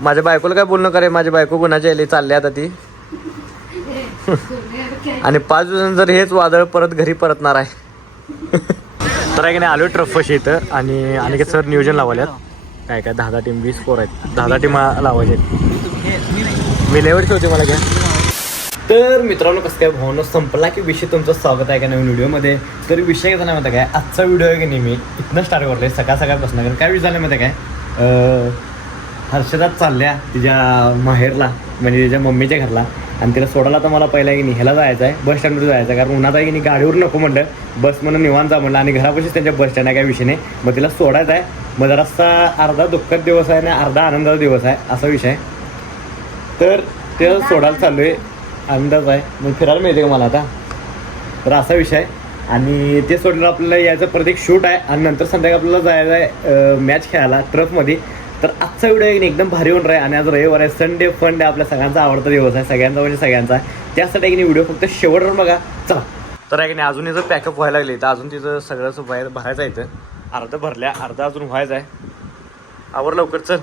माझ्या बायकोला काय बोलणं करे, माझी बायको गुणाच्या यायला चालली आता ती. आणि 5 दिवसांनी जर हेच वादळ परत घरी परतणार आहे. तर आहे की नाही, आलो ट्रफशी इथं आणि सर नियोजन लावल्यात. काय 10 टीम 20 पोर आहेत, 10 टीम लावायचे. मी लेवडचे होते मला घ्या. तर मित्रांनो, कसं काय भावना संपला की विषय, तुमचं स्वागत आहे का नवीन व्हिडिओमध्ये. तर विषय कसा नाही माहिती काय, आजचा व्हिडिओ आहे की नाही मी इथनं स्टार्ट करतोय सकाळपासून. कारण काय विषय झाला माहिती काय, हर्षदात चालल्या तिच्या माहेरला, म्हणजे तिच्या मम्मीच्या घरला. आणि तिला सोडायला तर मला पहिला की नाही ह्याला जायचं आहे, बस स्टँडवर जायचं आहे. कारण उन्हात आहे की नाही गाडीवर नको म्हणलं, बस म्हणून निवांत जा म्हणलं. आणि घरापाशीच त्यांच्या बस स्टँड आहे, काय विषय नाही. मग तिला सोडायचं आहे. मग जरासा अर्धा दुःखद दिवस आहे आणि अर्धा आनंदाचा दिवस आहे, असा विषय. तर ते सोडायला चालू आहे, अंदाज आहे. मग फिरायला मिळते का मला आता, तर असा विषय आहे. आणि ते सोडलं आपल्याला यायचं परत एक शूट आहे. आणि नंतर संध्याकाळी आपल्याला जायचं आहे मॅच खेळायला ट्रफमध्ये. तर आजचा व्हिडिओ एकदम भारी होणार आहे. आणि आज रविवार आहे, संडे फंड आहे, आपल्या सगळ्यांचा आवडता दिवस आहे, सगळ्यांचा म्हणजे सगळ्यांचा. त्यासाठी आहे की नाही व्हिडिओ फक्त शेवटवर बघा, चला. तर आहे की नाही, अजून हिचं पॅकअप व्हायला लागली, तर अजून तिचं सगळंच बाहेर भरायचं आहे. इथं अर्धा भरल्या, अर्धा अजून व्हायचं आहे. आवर लवकर चल.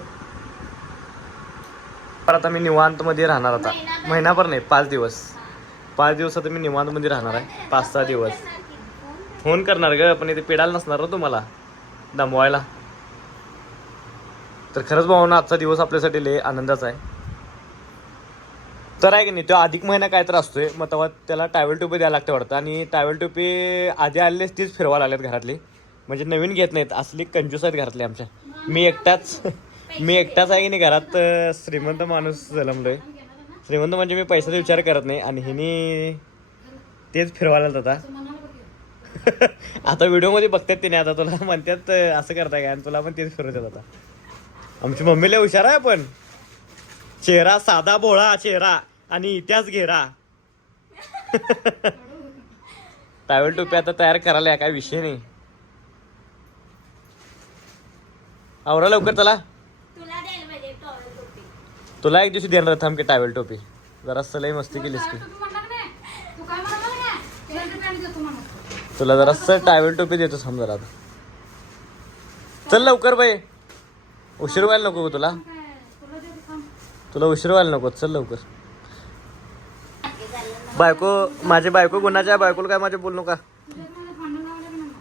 तर आता मी निवांतमध्ये राहणार, आता महिनाभर नाही 5 दिवस. 5 दिवस आता मी निवांतमध्ये राहणार आहे, 5-6 दिवस. फोन करणार ग, पण इथे पेडायला नसणार ना तुम्हाला दमवायला. तर खरंच भावना आजचा दिवस आपल्यासाठी लय आनंदाचा आहे. तर आहे की नाही, तो अधिक महिना काय तर असतोय, मग तेव्हा त्याला टायवेल टोपी द्यायला लागते वाटतं. आणि टायवेल टोपी आधी आलेच तीच फिरवायला आल्यात घरातली, म्हणजे नवीन घेत नाहीत. असली कंजूस आहेत घरातले आमच्या. मी एकटाच आहे की नाही घरात श्रीमंत माणूस जन्मलोय. श्रीमंत म्हणजे मी पैशाचा विचार करत नाही. आणि हिनी तेच फिरवायला आता. आता व्हिडिओमध्ये बघतात तिने, आता तुला म्हणतात असं करताय काय, आणि तुला पण तेच फिरवतात आता. आमची मम्मी लय हुशार आहे, पण चेहरा साधा भोळा चेहरा आणि इतिहास घेरा. टावेल टोपी आता तयार करायला काय विषय नाही. आवरा लवकर चला, तुला एक दिवशी देणार थांब की टावेल टोपी. जरा लय मस्ती केलीस की, तुला जरा टावेल टोपी देतो थांब जरा. चल लवकर बाई, उशीर व्हायला नको तुला उशीर व्हायला नको. चल लवकर. माझी बायको गुणाच्या, बायकोला काय माझ्या बोलू नका.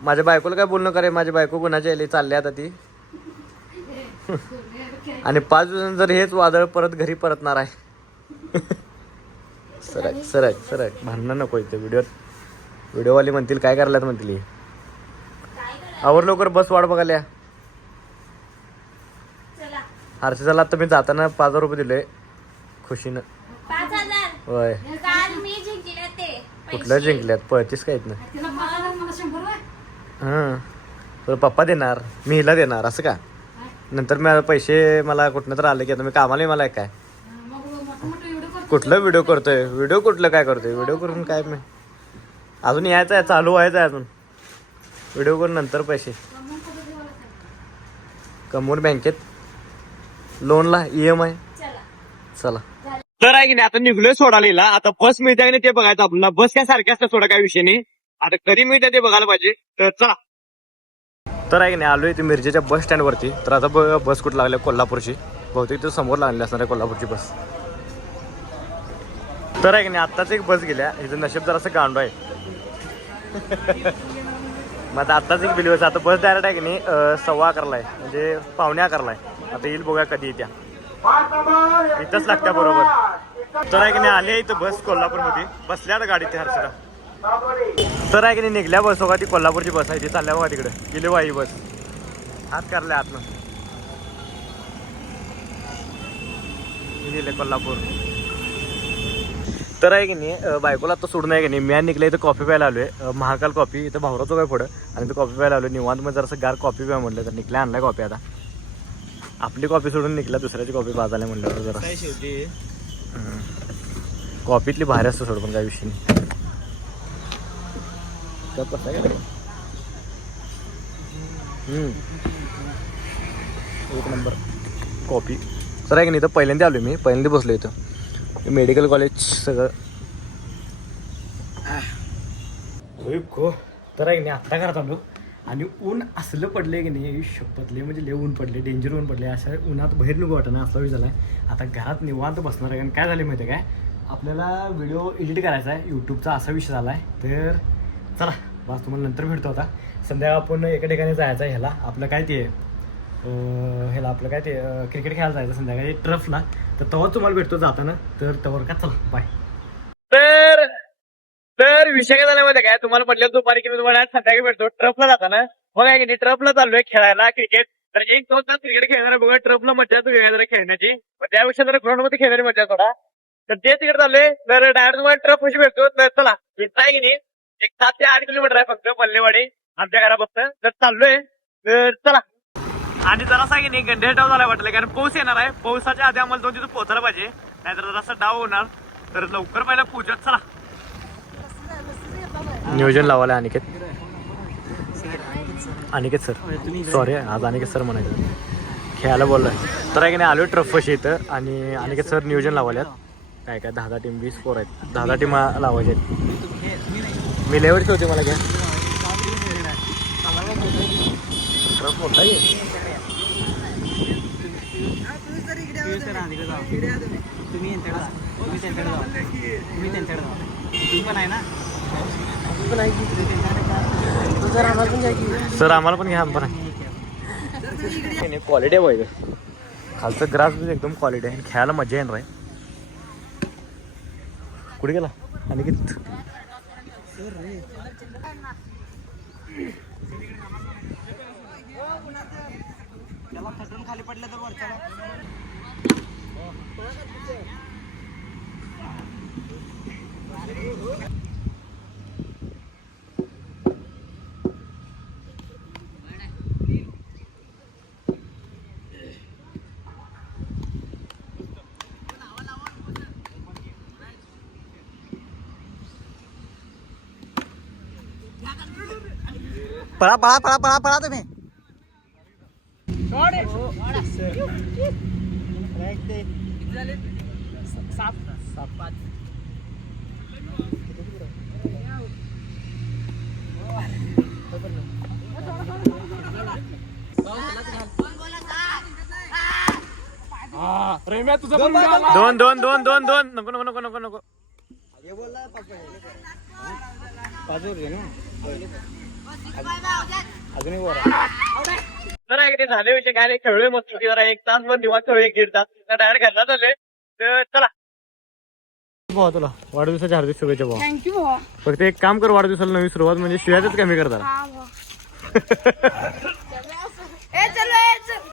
माझ्या बायकोला काय बोलणं करे, माझी बायको गुणाच्या यायला चालली आता ती. आणि 5 दिवसांनी जर हेच वादळ परत घरी परतणार आहे. सरक भांडणं नको इथे व्हिडिओवाली म्हणतील काय करायला म्हणतील. आवर लवकर, बस वाट बघायला. हर्षदाला आता मी जाताना 5,000 रुपये दिले खुशीनं. 5,000 होय. कुठलं जिंकल्यात, पळतीस काय ना. हां, तर पप्पा देणार, मी हिला देणार असं का. नंतर मी पैसे मला कुठनं तर आले की आता मी कामाला मला काय कुठलं व्हिडिओ करतोय, व्हिडिओ कुठलं काय करतोय, व्हिडिओ करून काय मी अजून यायचं आहे, चालू व्हायचं आहे अजून. व्हिडिओ करून नंतर पैसे कमवून बँकेत लोनला EMI. चला. तर आहे की नाही, आता निघलोय सोडायला. आता बस मिळते की नाही ते बघायचं आपल्याला. बस काय सारख्या असतात सोडा, काय विषय नाही. आता कधी मिळते ते बघायला पाहिजे. तर चला. तर आहे की नाही, आलोय इथे मिरजेच्या बस स्टँड वरती. तर आता बस कुठं लागली, कोल्हापूरची. बहुतेक तर समोर लागली असणार आहे कोल्हापूरची बस. तर आहे की नाही, आत्ताच एक बस गेल्या, हिचं नशीब जरा असं गांडो आहे. मग आता आत्ताच एक बिलीवर. आता बस डायरेक्ट आहे की नाही 11:15 आहे, म्हणजे 11:45 आहे. आता येईल बघा कधी येत्या, इथंच लागत्या बरोबर. तर आहे की नाही, आले इथं बस कोल्हापूरमध्ये, बसल्या आता गाडीत हर्षदा. तर आहे की नाही, निघल्या बस बघा, ती कोल्हापूरची बस आहे ती चालल्या बघा तिकडे. गेली वाई बस, हात करल्या आतनं गेले कोल्हापूर. तर आहे की नाही, बायकोला आता सोडून आहे की नाही, मी निघलं इथं कॉफी प्यायला आलोय. महाकाल कॉफी इथं भावराचो काय पुढं, आणि इथं कॉफी प्यायला आलोय निवांत. मग जरासं गार कॉफी प्या म्हणलं, तर निघल्या आणलाय कॉफी. आता आपली कॉफी सोडून निघला दुसऱ्याची कॉफी बाजायला म्हणल्यावर जरा शेवटी कॉफीतली भारी असतं सोड, पण काय विषय नाही. एक नंबर कॉफी. तर आहे की नाही, इथं पहिल्यांदा आलो मी, पहिल्यांदा बसलो इथं. मेडिकल कॉलेज सगळं. तर आहे की नाही, आत्ता करत आलो. आणि ऊन असलं पडले की नाही शपथले म्हणजे लय ऊन पडले डेंजर ऊन पडले असं उन्हात बाहेर नको वाटणं असा विषय झाला आहे. आता घरात निवांत बसणार आहे कारण काय झालं माहिती आहे काय आपल्याला व्हिडिओ एडिट करायचा आहे यूट्यूबचा असा विषय झाला आहे. तर चला बस तुम्हाला नंतर भेटतो. आता संध्याकाळ आपण एका ठिकाणी जायचं आहे ह्याला आपलं काय ते ह्याला आपलं काय ते क्रिकेट खेळायला जायचं संध्याकाळी ट्रफला. तर तेव्हाच तुम्हाला भेटतो जाताना. तर तेव्हा का चला बाय. तर विषय काय झाला माहिती काय तुम्हाला म्हटलं दुपारी की मी तुम्हाला संध्याकाळी भेटतो ट्रफला जाताना. मग काय की नाही ट्रफला चाललोय खेळायला क्रिकेट. तर 1-2 तास क्रिकेट खेळणार बघा ट्रफला मजा जरा खेळण्याची. पण त्यापेक्षा जरा ग्राउंडमध्ये खेळणारी मजा थोडा. तर ते तिकडे चाललोय तर डायरेक्ट तुम्हाला ट्रफ कशी भेटतो. तर चला इथं आहे की नाही एक 7 ते 8 किलोमीटर आहे फक्त पल्लेवाडी आमच्या घरापासून. तर चाललोय तर चला. आणि जरासा की नाही गंडे डाव झाला वाटलं कारण पाऊस येणार आहे. पावसाच्या आधी आम्हाला 2 दिवस पोहोचायला पाहिजे नाहीतर जरासा डाव होणार. तर लवकर पहिला पोहोचत चला. नियोजन लावायला अनिकेत सर सॉरी आज अनिकेत सर म्हणायचं खेळायला बोललोय. तर आहे की नाही आलो ट्रफशी इथं आणि अनिकेत सर नियोजन लावायल्यात. काय 10 टीम 20 स्कोर आहेत 10 टीम लावायचे आहेत. मी लेवडचे होते मला घ्या ट्रफ मोठा आहे. सर आम्हाला पण घ्या पण क्वालिटी आहे बघ खालचं ग्रास एकदम क्वालिटी आहे खेळायला मजा येणार आहे. कुठे गेला अनिकेत खाली पडलं तर वरच्याला पळा पळा पळा पळा पळा तुम्ही दोन दोन दोन दोन दोन नको नको नको नको नको जरा एक झाले विषय काय खेळलोय मस्त जरा 1 तास वर निवांत खेळलोय 1-1.5 तास डायरेक्ट घरला चाललोय. तर चला भावा तुला वाढदिवसाच्या हार्दिक शुभेच्छा भावा. थँक्यू भावा. फक्त एक काम कर वाढदिवसाला नवी सुरुवात म्हणजे शिवायच कमी करता.